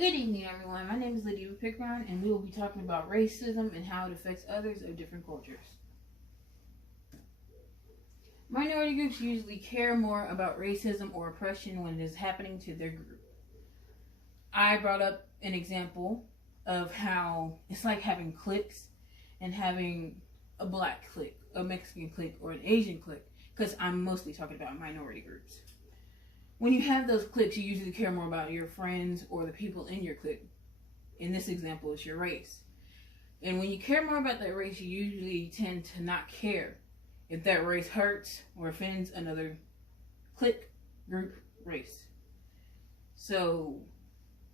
Good evening, everyone. My name is LaDiva Pickron, and we will be talking about racism and how it affects others of different cultures. Minority groups usually care more about racism or oppression when it is happening to their group. I brought up an example of how it's like having cliques and having a black clique, a Mexican clique, or an Asian clique, because I'm mostly talking about minority groups. When you have those cliques, you usually care more about your friends or the people in your clique. In this example, it's your race. And when you care more about that race, you usually tend to not care if that race hurts or offends another clique, group, race. So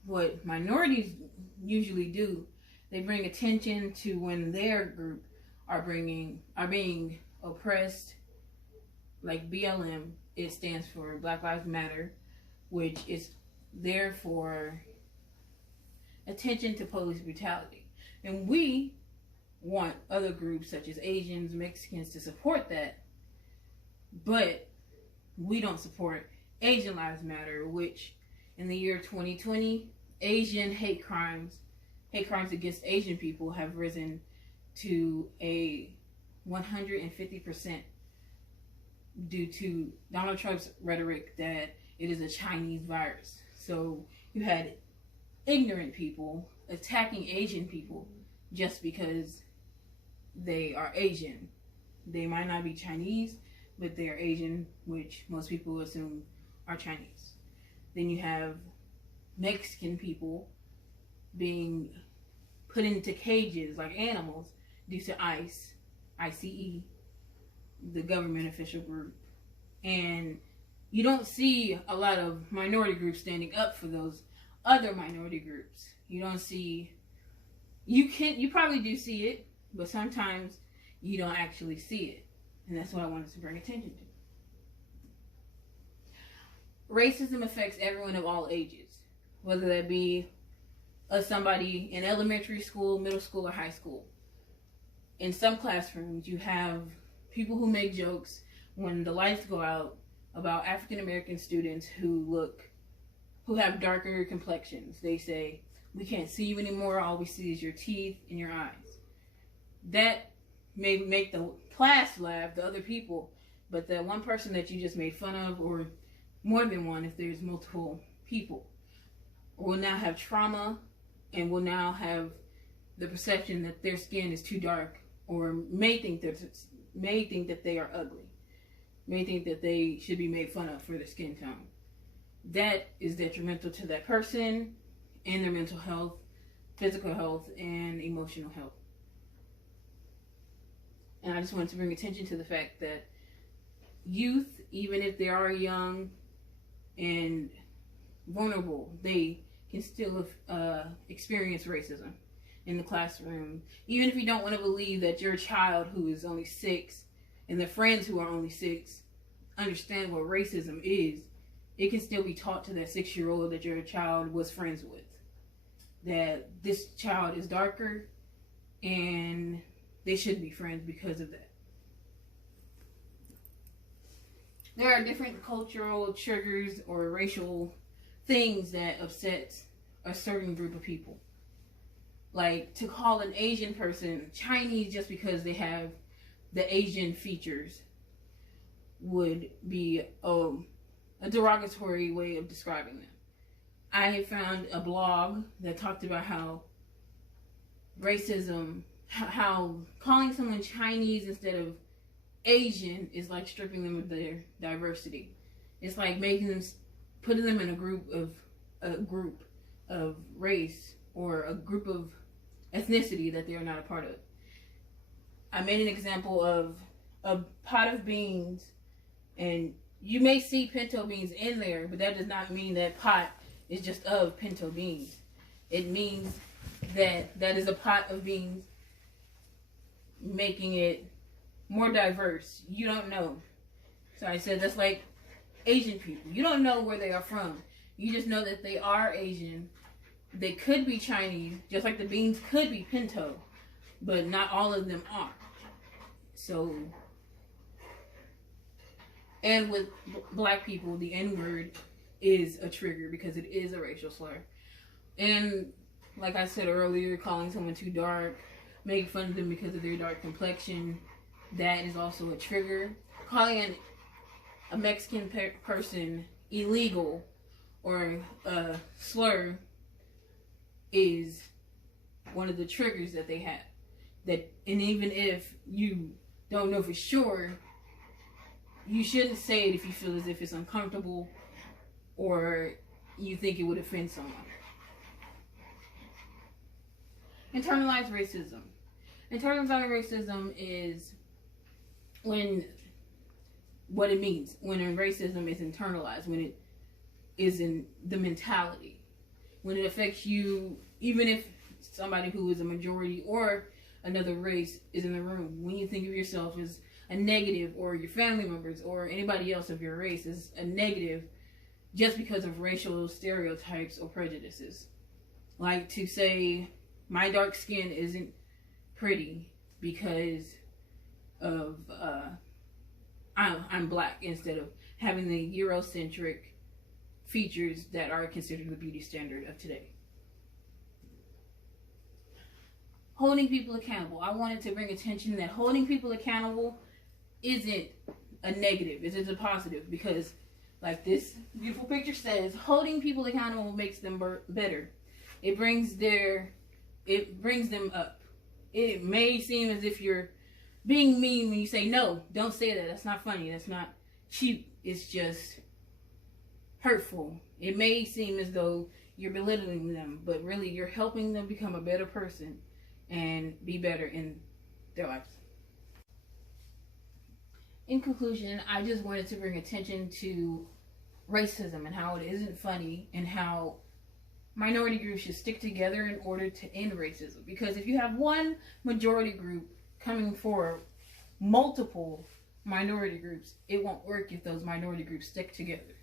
what minorities usually do, they bring attention to when their group are being oppressed, like BLM. It stands for Black Lives Matter, which is there for attention to police brutality. And we want other groups such as Asians, Mexicans to support that, but we don't support Asian Lives Matter, which in the year 2020, Asian hate crimes against Asian people have risen to a 150% due to Donald Trump's rhetoric that it is a Chinese virus. So you had ignorant people attacking Asian people just because they are Asian. They might not be Chinese, but they are Asian, which most people assume are Chinese. Then you have Mexican people being put into cages like animals due to ICE, the government official group. And you don't see a lot of minority groups standing up for those other minority groups. You don't see, you probably do see it, but sometimes you don't actually see it. And that's what I wanted to bring attention to. Racism affects everyone of all ages, whether that be somebody in elementary school, middle school, or high school. In some classrooms, you have people who make jokes when the lights go out about African American students who have darker complexions. They say, "We can't see you anymore. All we see is your teeth and your eyes." That may make the class laugh, the other people, but the one person that you just made fun of, or more than one if there's multiple people, will now have trauma and will now have the perception that their skin is too dark, or may think that they are ugly, may think that they should be made fun of for their skin tone. That is detrimental to that person and their mental health, physical health, and emotional health. And I just wanted to bring attention to the fact that youth, even if they are young and vulnerable, they can still experience racism in the classroom. Even if you don't want to believe that your child who is only 6 and the friends who are only 6 understand what racism is, it can still be taught to that 6-year-old that your child was friends with. That this child is darker and they shouldn't be friends because of that. There are different cultural triggers or racial things that upset a certain group of people. Like to call an Asian person Chinese just because they have the Asian features would be a derogatory way of describing them. I found a blog that talked about how racism, how calling someone Chinese instead of Asian is like stripping them of their diversity. It's like putting them in a group of race or a group of ethnicity that they are not a part of. I made an example of a pot of beans, and you may see pinto beans in there, but that does not mean that pot is just of pinto beans. It means that that is a pot of beans, making it more diverse. You don't know. So I said that's like Asian people. You don't know where they are from. You just know that they are Asian. They could be Chinese, just like the beans could be pinto, but not all of them are. So, and with black people, the N-word is a trigger because it is a racial slur. And like I said earlier, calling someone too dark, making fun of them because of their dark complexion, that is also a trigger. Calling a Mexican person illegal or a slur is one of the triggers that they have. That, and even if you don't know for sure, you shouldn't say it if you feel as if it's uncomfortable or you think it would offend someone. Internalized racism. Internalized racism is what it means when racism is internalized, when it is in the mentality, when it affects you, even if somebody who is a majority or another race is in the room. When you think of yourself as a negative, or your family members or anybody else of your race is a negative just because of racial stereotypes or prejudices. Like to say, my dark skin isn't pretty because of I'm black, instead of having the Eurocentric features that are considered the beauty standard of today. Holding people accountable. I wanted to bring attention that holding people accountable isn't a negative, it's a positive, because like this beautiful picture says, holding people accountable makes them better. It brings them up. It may seem as if you're being mean when you say, no, don't say that. That's not funny. That's not cheap. It's just hurtful. It may seem as though you're belittling them, but really you're helping them become a better person and be better in their lives. In conclusion, I just wanted to bring attention to racism and how it isn't funny, and how minority groups should stick together in order to end racism. Because if you have one majority group coming for multiple minority groups, it won't work if those minority groups stick together.